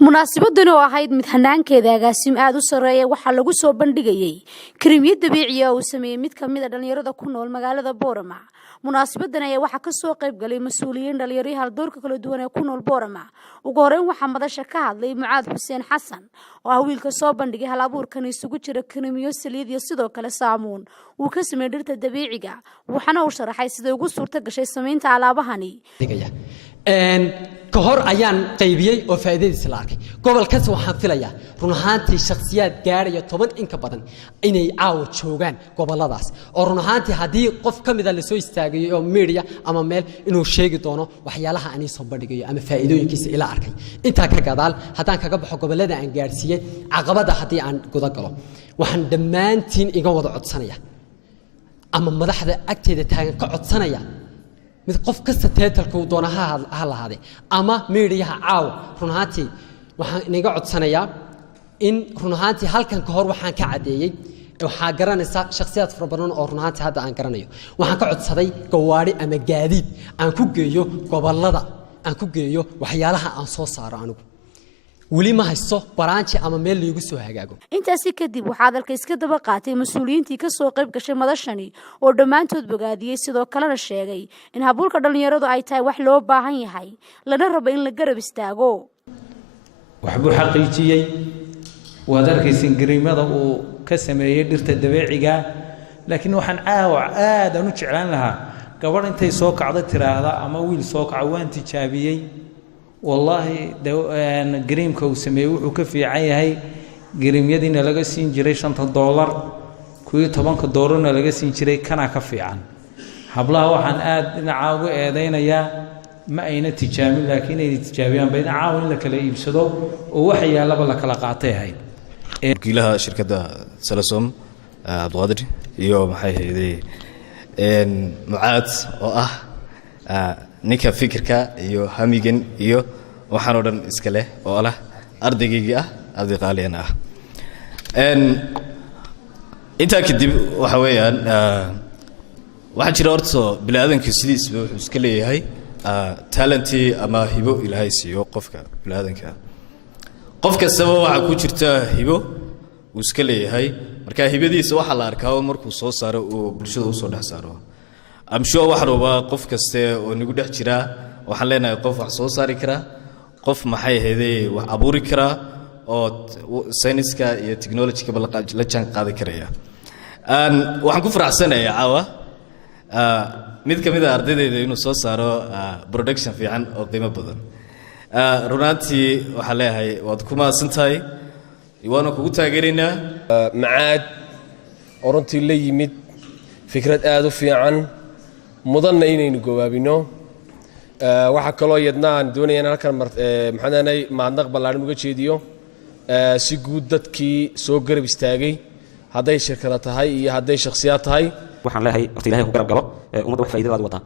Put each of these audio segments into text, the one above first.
munaasabaddan oo ahayd mid hanaankeeda agaasim aad u sareeya waxaa lagu soo bandhigayay kariimiyad dabiici ah oo sameeyay mid ka mid ah dhalinyarada ku nool magaalada Boorama. Munaasabaddan ayaa waxaa ka soo qayb galay mas'uuliyiin dhalinyaro haldoorka kala duwan ee ku nool Boorama. Ugu horeyn waxaa madasha ka hadlay Mucaad Xuseen Xasan oo ah wiilka soo bandhigay hal abuurkan isugu jira kariimiyo saliid iyo sidoo kale saamuun uu ka sameeyay dhirta dabiiciga waxaana uu sharaxay sida ugu suurta gashay sameynta alaabahani. kahor ayaan qaybiyay oo faa'iidadiisa la arkay gobolkaas waxaan filayaa run ahaantii shakhsiyaad gaaraya 10 in ka badan inay caawa joogaan goboladaas oo run ahaantii hadii qof kamid ah la soo istaagayo oo media ama meel inuu sheegi doono waxyaalaha aan soo bandhigayo ama faa'iidooyinkiisa ila arkay inta ka gadaal hadaan kaga baxo gobolada aan gaarsiiyay caqabada hadii aan guda galo waxaan dhamaantiin iga wada codsanaya ama madaxda agteeda taagan ka codsanaya mid qof kasta teetalku doona ha lahaade ama meediyaha caaw run ahaantii waxaan inaga codsanayaa in run ahaantii halkan ka hor waxaan ka cadeeyay waxa garanaysa shakhsiyaad fara badan oo run ahaantii hadda aan garanayo waxaan ka codsaday gawaari ama gaadiid aan ku geeyo gobolada aan ku geeyo waxyaalaha aan soo saaro anigu wali ma haysto baraanci ama meel liigu soo hagaago intaasi kadib waxaa dalka iska daba qaatay mas'uuliyiintii ka soo qayb gashay madashani oo dhamaantood bogaadiyay sidoo kalena sheegay in habulka dhalinyaradu ay tahay wax loo baahan yahay lana rabo in la garab istaago waxbuu xaqiijiyay wadarkiisin gariimada uu ka sameeyay dhirta dabiiciga laakiin waxaan aad u jeclaan lahaa gabadh intay soo kacdo tiraahda ama wiil soo kaco waan tijaabiyay والله جريم كوسمي وكفي عيه جريم يدينا لقاسين جري $5 كوي طبعا كدورنا لقاسين جري كان كفي عن حبلها وحن آد نعاوي آدينا يا ما أين تجامل لكن تجابيان بين عاون لك لا يبسدوا ووحيا لبلا كلا قاطع هاي كلها شركة سلسوم عبد القادر يوم حي ذي معاد ninka fikirka iyo hamigan iyo waxaan oo dhan iska leh oo ah ardaygiga arday qaaliyan ah inta kadib waxa weeyaan waxa jira horto bilaadanku sidiisba wuxuu iska leeyahay talenti ama hibo ilaahay siiyo qofka bilaadanka qofka sabab waxa ku jirta hibo uu iska leeyahay marka hibadiisa waxa la arkaa markuu soo saaro oo bulshada u soo dhax saaro am sure waxa rooba qof kaste oo nagu dhex jira waxaan leenahay qof wax soo saari kara qof maxay ahaydee wax abuuri kara oo sayniska iyo technology-ka la jaan qaadi karaya waxaan ku faraxsanahay caawa mid ka mid ah ardaydeeda inuu soo saaro production fiican oo qiimo badan runtii waxa leeyahay waad ku maasantahay iwaana kugu taageerinaa Mucaad oo runtii la yimid fikrad aad u fiican mudanna inaynu gowaabino waxa kale oo yadnaan doonayaan halkan maxaanay maadnaq ballaaran uga jeediyo si guud dadkii soo garab istaagay haday shirkada tahay iyo haday shakhsiyaad tahay waxaan leeyahay horta ilaahay ku garab galo ummadda wax faa'iidada wada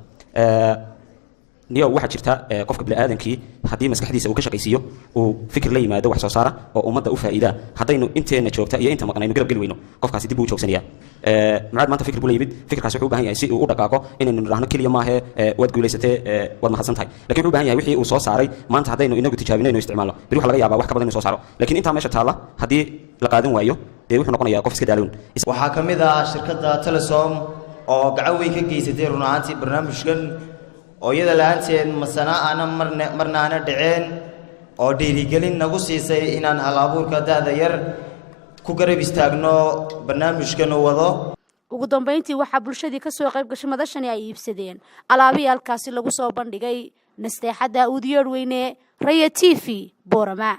niyo waxa jirta qofka bini'aadankii hadii maskaxdiisa uu ka shaqaysiyo uu fikir la yimaado wax soo saara oo ummadda u faa'iida hadaynu inteena joogta iyo inta maqnayno garab gali weyno qofkaasi dib uu joogsanaya معاد ما أنت فكر بقول يبيد فكر كاسو حبه هي شيء وقول دقاقه إن نحن كل يوم ما هي واد قولي ستة واد ما حسنت هاي لكن حبه هي وحي وصوص عري ما أنت هذين إنه تجابينه إنه استعماله بيروح على جيابه واحد كبدين وصوص عرو لكن أنت ماشي تعالى هدي لقادم وياه ده وإحنا نقول يا كوفس كدالون وحكم إذا شركة تلسوم أو قعوي كجيس تيرون عانتي برنامج كن أو يدا لانتي مثلا أنا مرنا أنا دعين أو ديري قلين نقصي سي إن أنا هلابور كذا ذير كوكري بيستغنو برنامج كانوا وضع ugu dambeyntii waxa bulshadii ka soo qayb gashay madashani ay iibsadeen alaabihi halkaasi lagu soo bandhigay nasteexada uudiyad weyne Raya TV Boorama